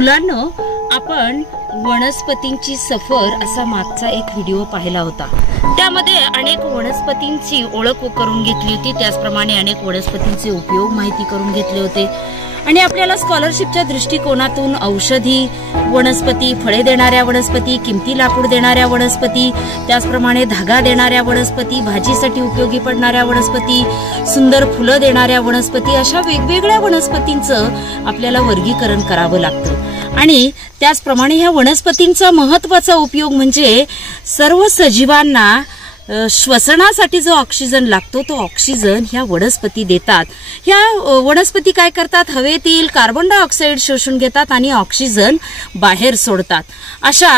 मुलांनो, आपण वनस्पतींची सफर असा मागचा एक व्हिडिओ पाहिला होता। त्यामध्ये अनेक वनस्पतींची ओळख करून घेतली होती, त्याचप्रमाणे अनेक वनस्पतींचे उपयोग माहिती करून घेतले होते आणि आपल्याला स्कॉलरशिपच्या दृष्टिकोनातून औषधी वनस्पती, फळे देणाऱ्या वनस्पती, किमती लाकूड देणाऱ्या वनस्पती, त्याचप्रमाणे धागा देणाऱ्या वनस्पती, भाजीसाठी उपयोगी पडणाऱ्या वनस्पती, सुंदर फुलं देणाऱ्या वनस्पती, अशा वेगवेगळ्या वनस्पतींचं आपल्याला वर्गीकरण करावं लागतं। आणि त्याचप्रमाणे ह्या वनस्पतींचा महत्त्वाचा उपयोग म्हणजे सर्व सजीवांना श्वसनासाठी जो ऑक्सिजन लागतो तो ऑक्सिजन ह्या वनस्पती देतात। ह्या वनस्पती काय करतात, हवेतील कार्बन डायऑक्साइड शोषून घेतात आणि ऑक्सिजन बाहेर सोडतात। अशा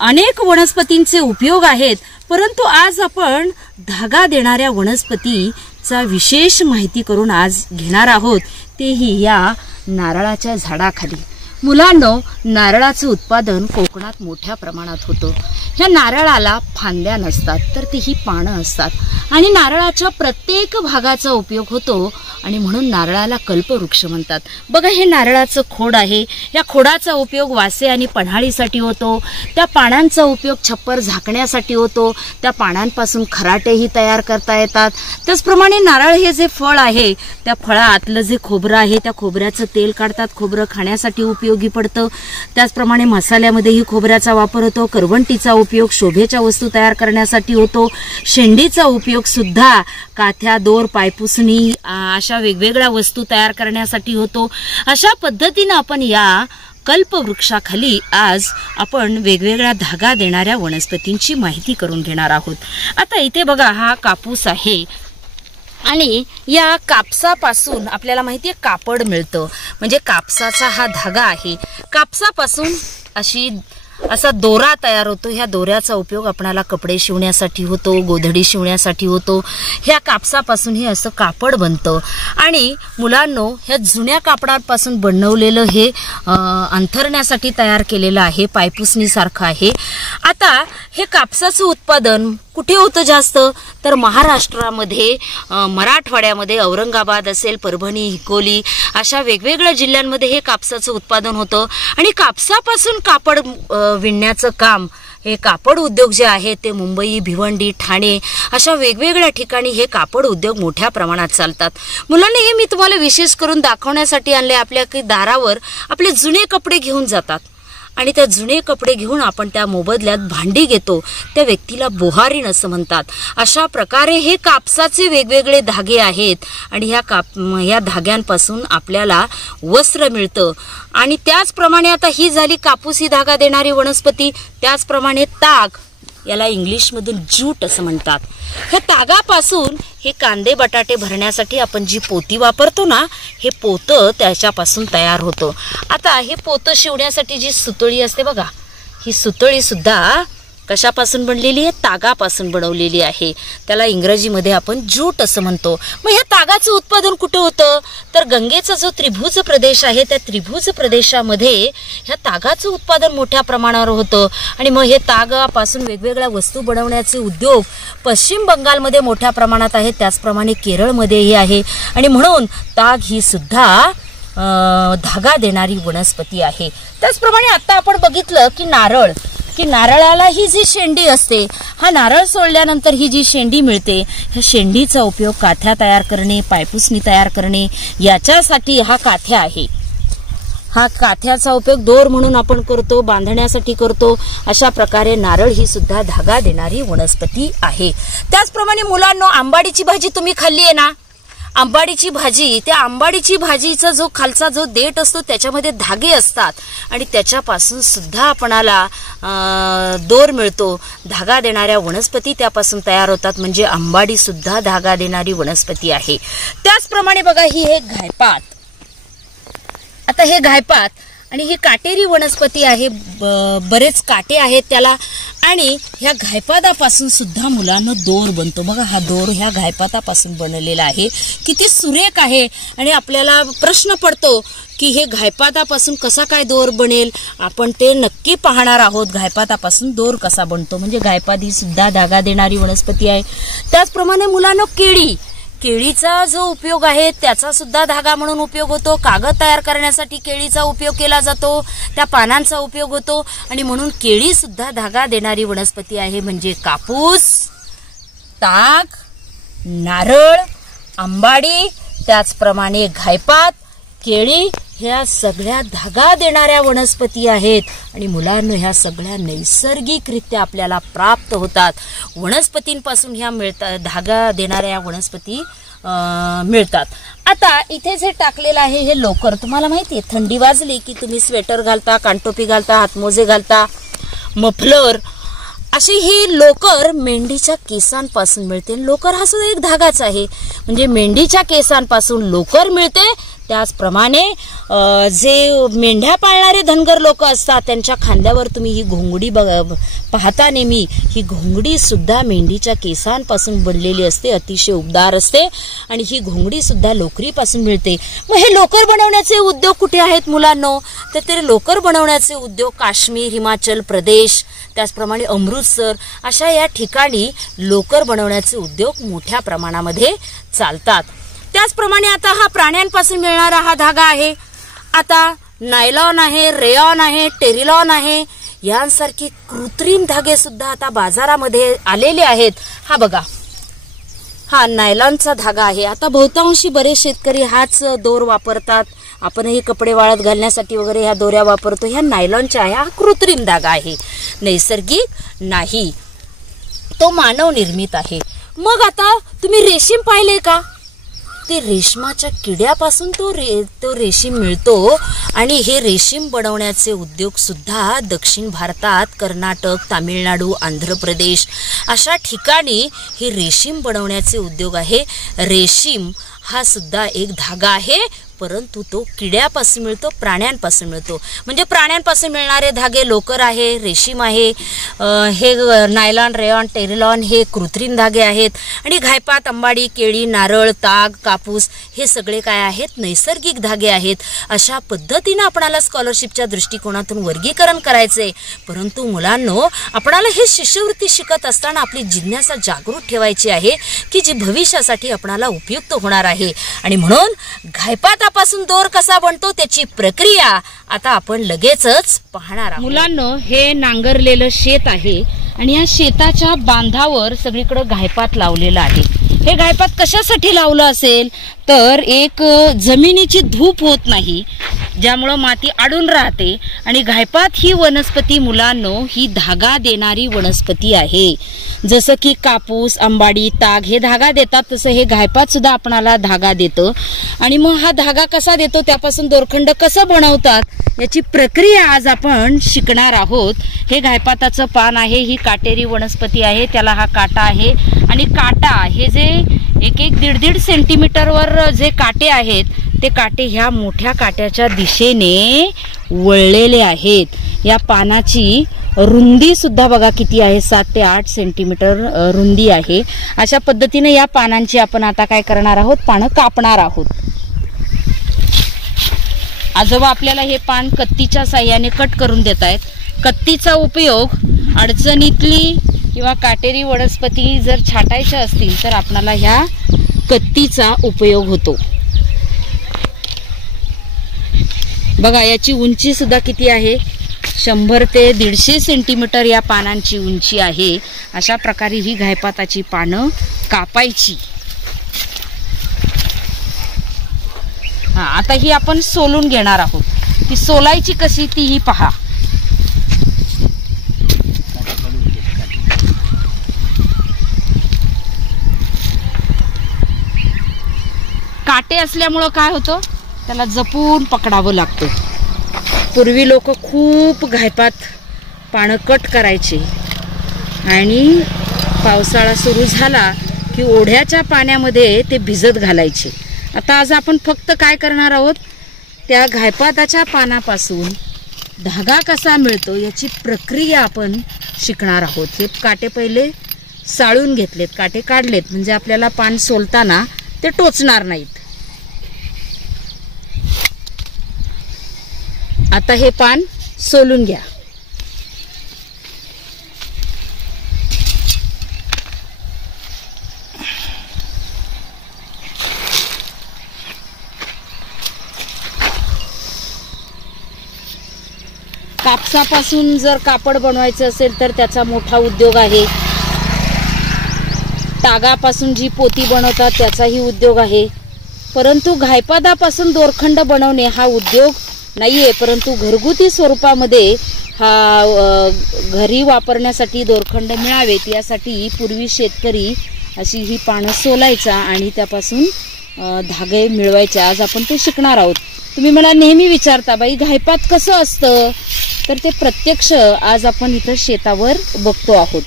अनेक वनस्पतींचे उपयोग आहेत, परंतु आज आपण धागा देणाऱ्या वनस्पतीचा विशेष माहिती करून आज घेणार आहोत, तेही या नारळाच्या झाडाखाली। मुलांनो, नारळाचं उत्पादन कोकणात मोठ्या प्रमाणात होतं। ह्या नारळाला फांद्या नसतात, तर तीही पानं असतात आणि नारळाच्या प्रत्येक भागाचा उपयोग होतो आणि म्हणून नारळाला कल्पवृक्ष म्हणतात। बघा, हे नारळाचं खोड आहे, या खोडाचा उपयोग वासे आणि पन्हाळीसाठी होतो, त्या पानांचा उपयोग छप्पर झाकण्यासाठी होतो, त्या पानांपासून खराटेही तयार करता येतात। त्याचप्रमाणे नारळ हे जे फळ आहे, त्या फळातलं जे खोबरं आहे, त्या खोबऱ्याचं तेल काढतात, खोबरं खाण्यासाठी उपयोगी पडतं। त्याचप्रमाणे मसाल्यामध्येही खोबऱ्याचा वापर होतो, करवंटीचा उपयोग शोभेच्या वस्तू तयार करण्यासाठी होतो, शेंडीचा उपयोग सुद्धा काथ्या, दोर, पायपुसणी अशा वेगवेगळ्या वस्तू तयार करण्यासाठी होतो। अशा पद्धतीने आपण या कल्पवृक्षाखाली आज आपण वेगवेगळ्या धागा देणाऱ्या वनस्पतींची माहिती करून घेणार आहोत। आता इथे बघा, हा कापूस आहे आणि या कापसापासून आपल्याला माहिती आहे कापड मिळतं, म्हणजे कापसाचा हा धागा आहे। कापसापासून असा दोरा तयार होतो, ह्या दोऱ्याचा उपयोग आपणाला कपडे शिवण्यासाठी होतो, गोधडी शिवण्यासाठी होतो। ह्या कापसापासून हे असं कापड बनतं आणि मुलांनो, ह्या जुन्या कापडापासून बनवलेलं हे अंथरण्यासाठी तयार केलेलं आहे, पायपुसणी सारखं आहे। आता हे कापसाचं उत्पादन कुठे होतं जास्त, तर महाराष्ट्रामध्ये, मराठवाड्यामध्ये औरंगाबाद असेल, परभणी, हिंगोली अशा वेगवेगळ्या जिल्ह्यांमध्ये हे कापसाचं उत्पादन होतं आणि कापसापासून कापड विणण्याचं काम, हे कापड उद्योग जे आहे ते मुंबई, भिवंडी, ठाणे अशा वेगवेगळ्या ठिकाणी हे कापड उद्योग मोठ्या प्रमाणात चालतात। मुलांनी हे मी तुम्हाला विशेष करून दाखवण्यासाठी आणले। आपल्या दारावर आपले जुने कपडे घेऊन जातात आणि त्या जुने कपडे घेऊन आपण त्या मोबदल्यात भांडी घेतो, त्या व्यक्तीला बोहारीण असं म्हणतात। अशा प्रकारे हे कापसाचे वेगवेगळे धागे आहेत आणि ह्या धाग्यांपासून आपल्याला वस्त्र मिळतं। आणि त्याचप्रमाणे आता ही झाली कापूसी धागा देणारी वनस्पती। त्याचप्रमाणे ताग, याला इंग्लिश मधून ज्यूट असं म्हणतात। ह्या तागापासून हे कांदे बटाटे भरण्यासाठी आपण जी पोती वापरतो ना, हे पोतं त्याच्यापासून तयार होतं। आता हे पोतं शिवण्यासाठी जी सुतळी असते बघा, ही सुतळी सुद्धा कशापासून बनलेली आहे, तागापासून बनवलेली आहे। त्याला इंग्रजीमध्ये आपण ज्यूट असं म्हणतो। मग ह्या तागाचं उत्पादन कुठं होतं, तर गंगेचा जो त्रिभुज प्रदेश आहे, त्या त्रिभुज प्रदेशामध्ये ह्या तागाचं उत्पादन मोठ्या प्रमाणावर होतं आणि मग हे तागापासून वेगवेगळ्या वस्तू बनवण्याचे उद्योग पश्चिम बंगालमध्ये मोठ्या प्रमाणात आहेत, त्याचप्रमाणे केरळमध्येही आहे आणि म्हणून ताग ही सुद्धा धागा देणारी वनस्पती आहे। त्याचप्रमाणे आता आपण बघितलं की नारळाला ही जी शेंडी असते, हा नारळ सोडल्यानंतर ही जी शेंडी मिळते, ह्या शेंडीचा उपयोग काथ्या तयार करणे, पायपुसणी तयार करणे याच्यासाठी हा काथ्या आहे। हा काथ्याचा उपयोग दोर म्हणून आपण करतो, बांधण्यासाठी करतो। अशा प्रकारे नारळ ही सुद्धा धागा देणारी वनस्पती आहे। त्याचप्रमाणे मुलांनो, आंबाडीची भाजी तुम्ही खाल्ली आहे ना, आंबाडीची भाजी, त्या आंबाडीची भाजीचा जो खालचा जो देठ असतो त्याच्यामध्ये धागे असतात आणि त्याच्यापासून सुद्धा आपणाला दोर मिळतो। धागा देणाऱ्या वनस्पती त्यापासून तयार होतात, म्हणजे आंबाडी सुद्धा धागा देणारी वनस्पती आहे। त्याचप्रमाणे बघा, ही एक घायपात। आता हे घायपात आणि ही काटेरी वनस्पती आहे, बरेच काटे आहेत त्याला आणि ह्या घायपातापासून सुद्धा मुलांना दोर बनतो। बघा, हा दोर ह्या घायपातापासून बनलेला आहे, किती सुरेख आहे। आणि आपल्याला प्रश्न पडतो की हे घायपातापासून कसा काय दोर बनेल, आपण ते नक्की पाहणार आहोत। घायपातापासून दोर कसा बनतो, म्हणजे घायपात ही सुद्धा धागा देणारी वनस्पती आहे। त्याचप्रमाणे मुलांना केळी, केळीचा जो उपयोग आहे त्याचा सुद्धा धागा म्हणून उपयोग होतो. कागद तयार करण्यासाठी केळीचा उपयोग केला जातो, त्या पानांचा उपयोग होतो आणि म्हणून केळी सुद्धा धागा देणारी वनस्पती आहे. म्हणजे कापूस, ताग, नारळ, आंबाडी, त्याचप्रमाणे घायपात, केळी ह्या सगळ्या धागा देणाऱ्या वनस्पती आहेत. आणि मुलांनो, ह्या सगळ्या नैसर्गिकरित्या आपल्याला प्राप्त होतात. वनस्पतींपासून ह्या मिळतात, धागा देणाऱ्या वनस्पती मिळतात. आता इथे जे टाकलेलं आहे हे लोकर, तुम्हाला माहितीये थंडी वाजली की तुम्ही स्वेटर घालता, कानटोपी घालता, हातमोजे घालता, मफलर, अशी ही लोकर मेंढीच्या केसांपासून मिळते. लोकर हा सुद्धा एक धागाच आहे. म्हणजे मेंढीच्या केसांपासून लोकर मिळते. त्याचप्रमाणे जे मेंढ्या पाळणारे धनगर लोक असतात त्यांच्या खांद्यावर तुम्ही ही घोंगडी पाहता नेहमी, ही घोंगडी सुद्धा मेंढीच्या केसांपासून बनलेली असते, अतिशय उबदार असते आणि ही घोंगडी सुद्धा लोकरीपासून मिळते. मग हे लोकर बनवण्याचे उद्योग कुठे आहेत मुलांनो? तर ते लोकर बनवण्याचे उद्योग काश्मीर, हिमाचल प्रदेश, त्याचप्रमाणे अमृतसर अशा या ठिकाणी लोकर बनवण्याचे उद्योग मोठ्या प्रमाणामध्ये चालतात. त्याचप्रमाणे आता हा प्राण्यांपासून मिळणारा हा धागा आहे. आता नायलॉन आहे, रेयॉन आहे, टेरिलॉन आहे, यांसारखे कृत्रिम धागे सुद्धा आता बाजारामध्ये आलेले आहेत. हा बघा, हा नायलॉनचा धागा आहे. आता बहुतांशी बरेच शेतकरी हाच दोर वापरतात. आपणही कपडे वाळत घालण्यासाठी वगैरे ह्या दोऱ्या वापरतो. ह्या नायलॉनच्या आहे. हा कृत्रिम धागा आहे, नैसर्गिक नाही, तो मानव निर्मित आहे. मग आता तुम्ही रेशीम पाहिले का? ते रेशमाच्या किड्यापासून तो रेशीम मिळतो आणि हे रेशीम बनवण्याचे उद्योग सुद्धा दक्षिण भारतात, कर्नाटक, तामिळनाडू, आंध्र प्रदेश अशा ठिकाणी हे रेशीम बनवण्याचे उद्योग आहे. रेशीम हा सुद्धा एक धागा आहे, परंतु तो किड्यापासून मिळतो, प्राण्यांपासून मिळतो. म्हणजे प्राण्यांपासून मिळणारे धागे लोकर आहे, रेशीम आहे, हे नायलॉन, रेयॉन, टेरिलॉन हे कृत्रिम धागे आहेत. आणि घायपात, अंबाडी, केळी, नारळ, ताग, कापूस हे सगळे काय आहेत? नैसर्गिक धागे आहेत. अशा पद्धतीने आपणाला स्कॉलरशिपच्या दृष्टिकोनातून वर्गीकरण करायचे. परंतु मुलांनो, आपणाला हे शिष्यवृत्ती शिकत असताना आपली जिज्ञासा जागृत ठेवायची आहे की जी भविष्यासाठी आपणाला उपयुक्त होणार आहे. आणि म्हणून घायपातापासून दोर कसा बनतो त्याची प्रक्रिया आता आपण लगेचच पाहणार आहोत. मुलांनो, हे नांगरलेलं शेत आहे आणि या शेताच्या बांधावर सगळीकडे घायपात लावलेला आहे. हे घायपात कशासाठी लावलं असेल तर एक जमिनीची धूप होत नाही, ज्यामुळे माती अडून राहते. आणि घायपात ही वनस्पती मुलांनो ही धागा देणारी वनस्पती आहे. जसं की कापूस, अंबाडी, ताग हे धागा देतात, तसं हे घायपात सुद्धा आपणाला धागा देतं. आणि मग हा धागा कसा देतो, त्यापासून दोरखंड कसं बनवतात याची प्रक्रिया आज आपण शिकणार आहोत. हे घायपाताचं पान आहे, ही काटेरी वनस्पती आहे, त्याला हा काटा आहे. आणि काटा हे जे 1-1, 1.5 सेंटीमीटरवर जे काटे आहेत ते काटे ह्या मोठ्या काट्याच्या दिशेने वळलेले आहेत. या पानाची रुंदी सुद्धा बघा किती आहे, 7 ते 8 सेंटीमीटर रुंदी आहे. अशा पद्धतीने या पानांची आपण आता काय करणार आहोत, पानं कापणार आहोत. आजोबा आपल्याला हे पान कत्तीच्या साह्याने कट करून देत आहेत. कत्तीचा उपयोग अडचणीतली किंवा काटेरी वनस्पती जर छाटायच्या असतील तर आपल्याला ह्या कत्तीचा उपयोग होतो. बघा, याची उंची सुद्धा किती आहे, 100 ते 150 सेंटीमीटर या पानांची उंची आहे. अशा प्रकारे ही घायपाताची पानं कापायची. आता ही आपण सोलून घेणार आहोत. ती सोलायची कशी तीही पहा. काटे असल्यामुळं काय होतं, त्याला जपून पकडावं लागतं. पूर्वी लोक खूप घायपात पानं कट करायचे आणि पावसाळा सुरू झाला की ओढ्याच्या पाण्यामध्ये ते भिजत घालायचे. आता आज आपण फक्त काय करणार आहोत, त्या घायपाताच्या पानापासून धागा कसा मिळतो याची प्रक्रिया आपण शिकणार आहोत. हे काटे पहिले साळून घेतलेत, काटे काढलेत, म्हणजे आपल्याला पान सोलताना ते टोचणार नाहीत. आता हे पान सोलून घ्या. कापसापासून जर कापड बनवायचं असेल तर त्याचा मोठा उद्योग आहे. तागापासून जी पोती बनवतात त्याचाही उद्योग आहे. परंतु घायपादापासून दोरखंड बनवणे हा उद्योग नाहीये, परंतु घरगुती स्वरूपामध्ये हा घरी वापरण्यासाठी दोरखंड मिळावेत यासाठी पूर्वी शेतकरी अशी ही पानं सोलायचा आणि त्यापासून धागे मिळवायचे. आज आपण ते शिकणार आहोत. तुम्ही मला नेहमी विचारता, बाई घायपात कसं असतं, तर ते प्रत्यक्ष आज आपण इथं शेतावर बघतो आहोत.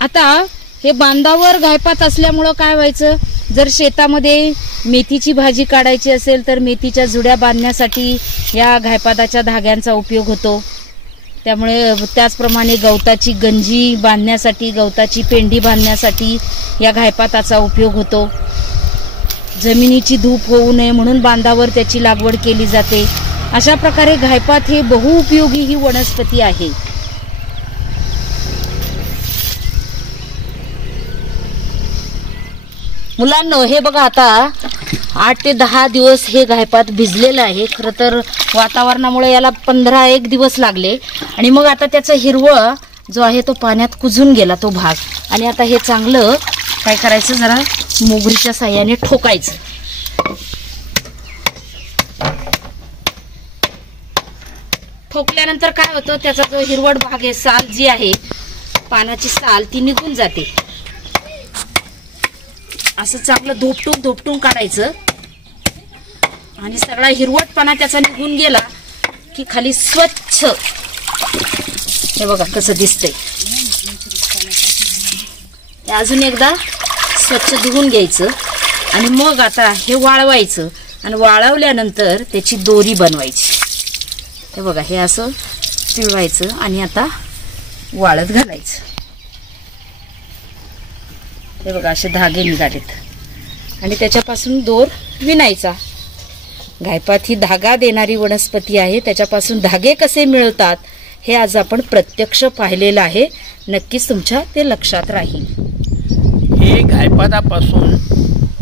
आता हे बांधावर घायपात असल्यामुळं काय व्हायचं, जर शेतामध्ये मेथीची भाजी काढायची असेल तर मेथीच्या जुड्या बांधण्यासाठी या घायपादाच्या धाग्यांचा उपयोग होतो. त्यामुळे त्याचप्रमाणे गवताची गंजी बांधण्यासाठी, गवताची पेंडी बांधण्यासाठी या घायपाताचा उपयोग होतो. जमिनीची धूप होऊ नये म्हणून बांधावर त्याची लागवड केली जाते. अशा प्रकारे घायपात हे बहुउपयोगी ही वनस्पती आहे. मुलांनो, हे बघा आता 8 ते 10 दिवस हे घायपात भिजलेलं आहे. खरं तर वातावरणामुळे याला 15-1 दिवस लागले आणि मग आता त्याचा हिरवळ जो आहे तो पाण्यात कुजून गेला तो भाग. आणि आता हे चांगलं काय करायचं, जरा मोगरीच्या साह्याने ठोकायचं. ठोकल्यानंतर काय होतं, त्याचा जो हिरवट भाग आहे, साल जी आहे, पानाची साल ती निघून जाते. असं चांगलं धोपटून काढायचं आणि सगळा हिरवटपणा त्याचा निघून गेला की खाली स्वच्छ हे बघा कसं दिसतंय. अजून एकदा स्वच्छ धुवून घ्यायचं आणि मग आता हे वाळवायचं आणि वाळवल्यानंतर त्याची दोरी बनवायची. हे बघा हे असं पिळवायचं आणि आता वाळत घालायचं. हे बघा असे धागे निघालेत आणि त्याच्यापासून दोर विणायचा. घायपात ही धागा देणारी वनस्पती आहे. त्याच्यापासून धागे कसे मिळतात हे आज आपण प्रत्यक्ष पाहिलेलं आहे. नक्कीच तुमच्या ते लक्षात राहील. हे घायपादापासून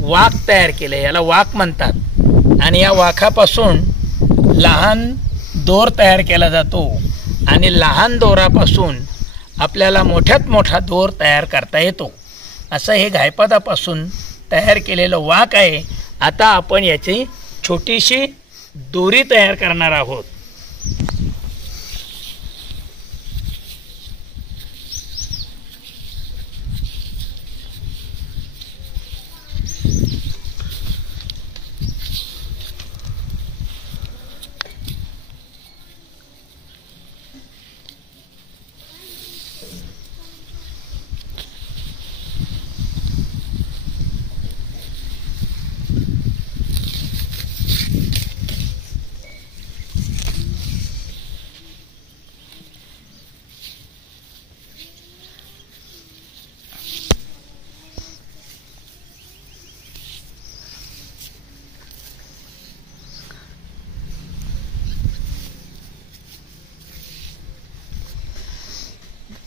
वाक तयार केले, याला वाक म्हणतात. आणि या वाखापासून लहान दोर तयार केला जातो आणि लहान दोरापासून आपल्याला मोठ्यात मोठा दोर तयार करता येतो. असं हे घायपादापासून तयार केलेलं वाक आहे. आता आपण याची छोटीशी दोरी तयार करणार आहोत.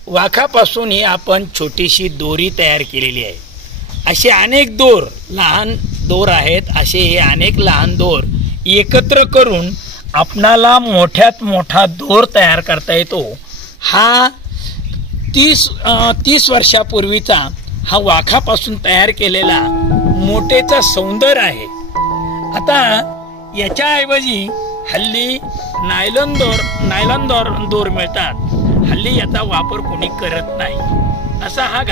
वाखापासून ही आपण छोटीशी दोरी तयार केलेली आहे. असे अनेक दोर, लहान दोर आहेत, असे हे अनेक लहान दोर एकत्र करून आपणाला मोठ्यात मोठा दोर तयार करता येतो. हा 30 वर्षापूर्वीचा हा वाखापासून तयार केलेला मोठेचा सौंदर्य आहे. आता याच्याऐवजी हल्ली नायलॉन दोर मिळतात. हल्ली याचा वापर कोणी करत नाही. असा हा